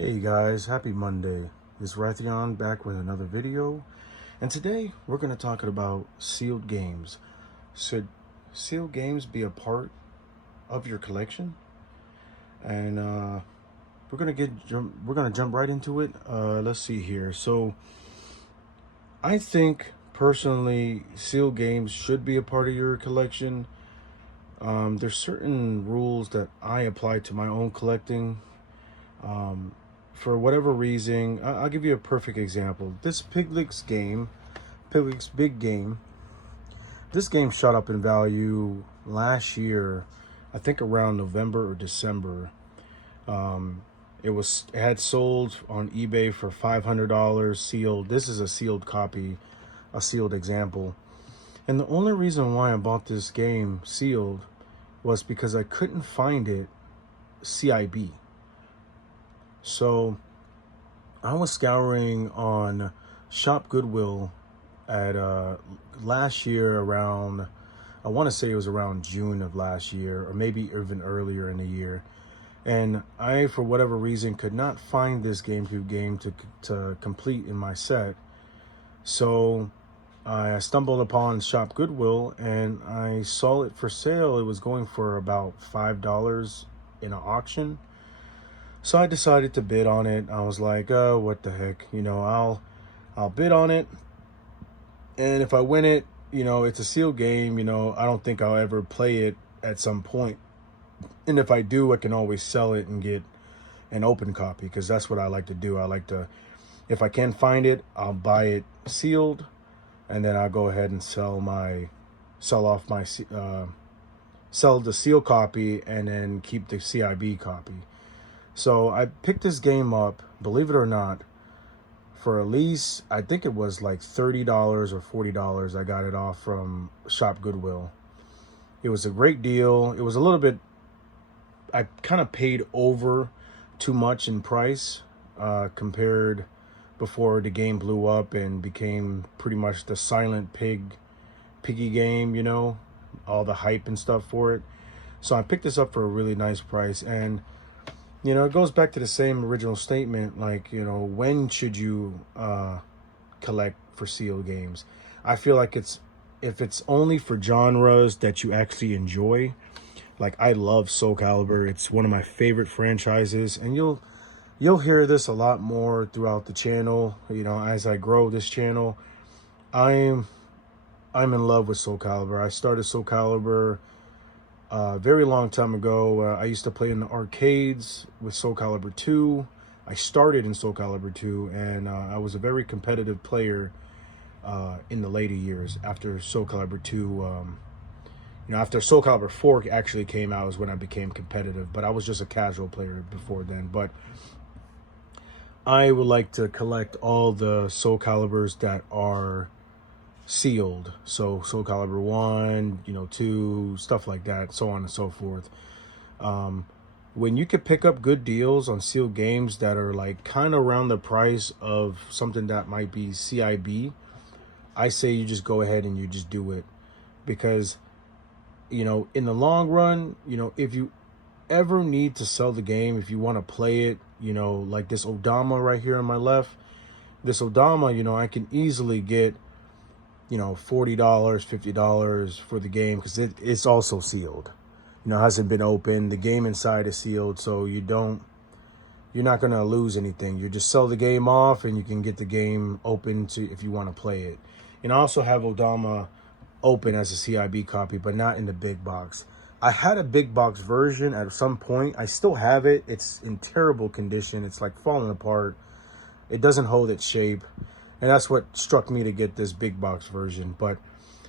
Hey guys, happy Monday. It's Raytheon back with another video. And today we're going to talk about sealed games. Should sealed games be a part of your collection? And we're going to jump right into it. Let's see here. So I think personally sealed games should be a part of your collection. There's certain rules that I apply to my own collecting. For whatever reason, I'll give you a perfect example. This Piglex Big Game, this game shot up in value last year, I think around November or December. It had sold on eBay for $500 sealed. This is a sealed copy, a sealed example. And the only reason why I bought this game sealed was because I couldn't find it CIB. So I was scouring on Shop Goodwill at last year around, I want to say it was around June of last year, or maybe even earlier in the year. And I, for whatever reason, could not find this GameCube game to complete in my set. So I stumbled upon Shop Goodwill and I saw it for sale. It was going for about $5 in an auction. So I decided to bid on it. I was like, oh, what the heck, I'll bid on it, and if I win it, it's a sealed game. I don't think I'll ever play it at some point, and if I do, I can always sell it and get an open copy, because that's what I like to do. I like to, if I can find it, I'll buy it sealed, and then I'll go ahead and sell the sealed copy and then keep the CIB copy. So I picked this game up, believe it or not, for at least, I think it was like $30 or $40. I got it off from Shop Goodwill. It was a great deal. It was a little bit, I kind of paid over too much in price compared before the game blew up and became pretty much the silent piggy game, all the hype and stuff for it. So I picked this up for a really nice price. And it goes back to the same original statement, like, when should you collect for sealed games? I feel like if it's only for genres that you actually enjoy, like I love Soul Calibur. It's one of my favorite franchises, and you'll hear this a lot more throughout the channel, as I grow this channel. I'm in love with Soul Calibur. I started Soul Calibur very long time ago. I used to play in the arcades with Soul Calibur 2. I started in Soul Calibur 2, and I was a very competitive player in the later years after Soul Calibur 2. After Soul Calibur 4 actually came out is when I became competitive, but I was just a casual player before then. But I would like to collect all the Soul Caliburs that are sealed. So Soul Calibur 1, 2, stuff like that, so on and so forth. When you could pick up good deals on sealed games that are like kind of around the price of something that might be CIB, I say you just go ahead and you just do it. Because, in the long run, if you ever need to sell the game, if you want to play it, like this Odama right here on my left, this Odama, I can easily get $40, $50 for the game, because it's also sealed. Hasn't been opened. The game inside is sealed, so you're not gonna lose anything. You just sell the game off, and you can get the game open to if you want to play it. And I also have Odama open as a CIB copy, but not in the big box. I had a big box version at some point. I still have it. It's in terrible condition. It's like falling apart. It doesn't hold its shape. And that's what struck me to get this big box version. But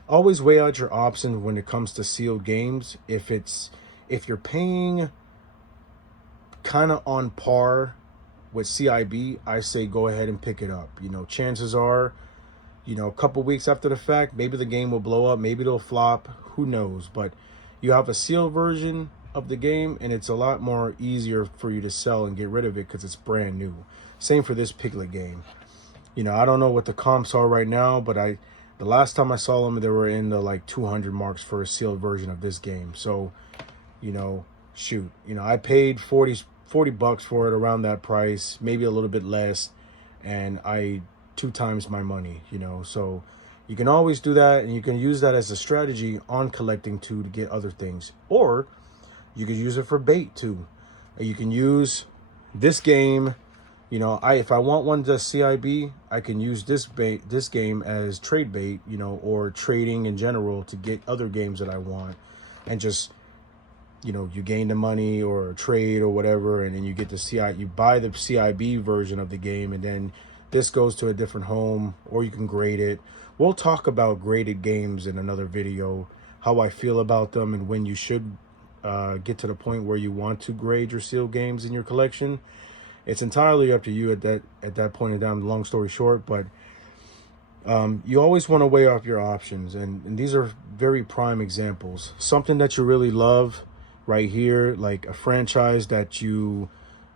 always weigh out your options when it comes to sealed games. If you're paying kind of on par with CIB, I say go ahead and pick it up. Chances are, a couple weeks after the fact, maybe the game will blow up, maybe it'll flop, who knows. But you have a sealed version of the game, and it's a lot more easier for you to sell and get rid of it because it's brand new. Same for this Piglet game. I don't know what the comps are right now, but the last time I saw them, they were in the like 200 marks for a sealed version of this game. So, shoot, I paid 40 40 bucks for it, around that price, maybe a little bit less, and I 2 times my money, you know. So you can always do that, and you can use that as a strategy on collecting too, to get other things. Or you could use it for bait too. And you can use this game, you know, if I want one to CIB, I can use this game as trade bait, you know, or trading in general to get other games that I want, and just, you know, you gain the money or trade or whatever, and then you get the you buy the CIB version of the game, and then this goes to a different home, or you can grade it. We'll talk about graded games in another video, how I feel about them, and when you should get to the point where you want to grade your sealed games in your collection. It's entirely up to you at that point in time, long story short. But you always want to weigh off your options, and these are very prime examples. Something that you really love right here, like a franchise that you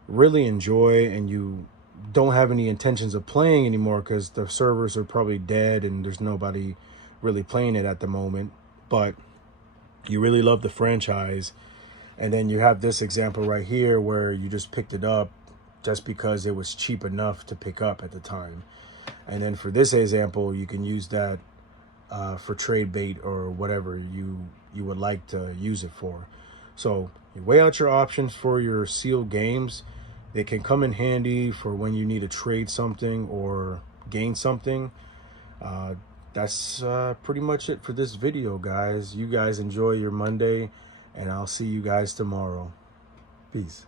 really enjoy and you don't have any intentions of playing anymore because the servers are probably dead and there's nobody really playing it at the moment, but you really love the franchise. And then you have this example right here where you just picked it up just because it was cheap enough to pick up at the time. And then for this example, you can use that for trade bait or whatever you would like to use it for. So you weigh out your options for your sealed games. They can come in handy for when you need to trade something or gain something. That's pretty much it for this video, guys. You guys enjoy your Monday, and I'll see you guys tomorrow. Peace.